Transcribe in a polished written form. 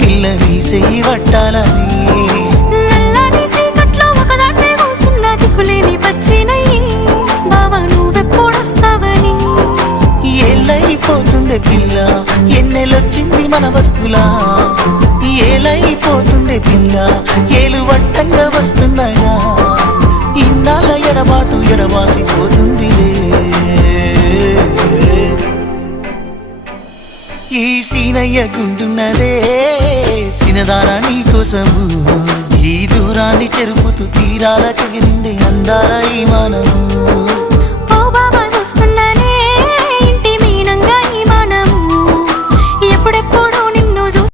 పిల్లని చెయ్యి పట్టాలని నల్లని సీకట్లో ఒకదాన్నే కూసున్న దిక్కులేని పచ్చినయ్యి బావా నువ్వెప్పుడొస్తావని ఏళ్ళైపోతుండే పిల్ల ఎన్నెలొచ్చింది మన బతుకులా ఏలైపోతుండే పిల్ల ఏలు వట్టంగా వస్తున్నాగా ఇన్నాళ్ళ ఎడబాటు ఎడవాసిపోతుందిలే ఈ సీనయ్య గుంటున్నదే సినదారా నీ కోసము ఈ దూరాన్ని చెరుపుతూ తీరాల కగిరింది అందాల ఈ మానము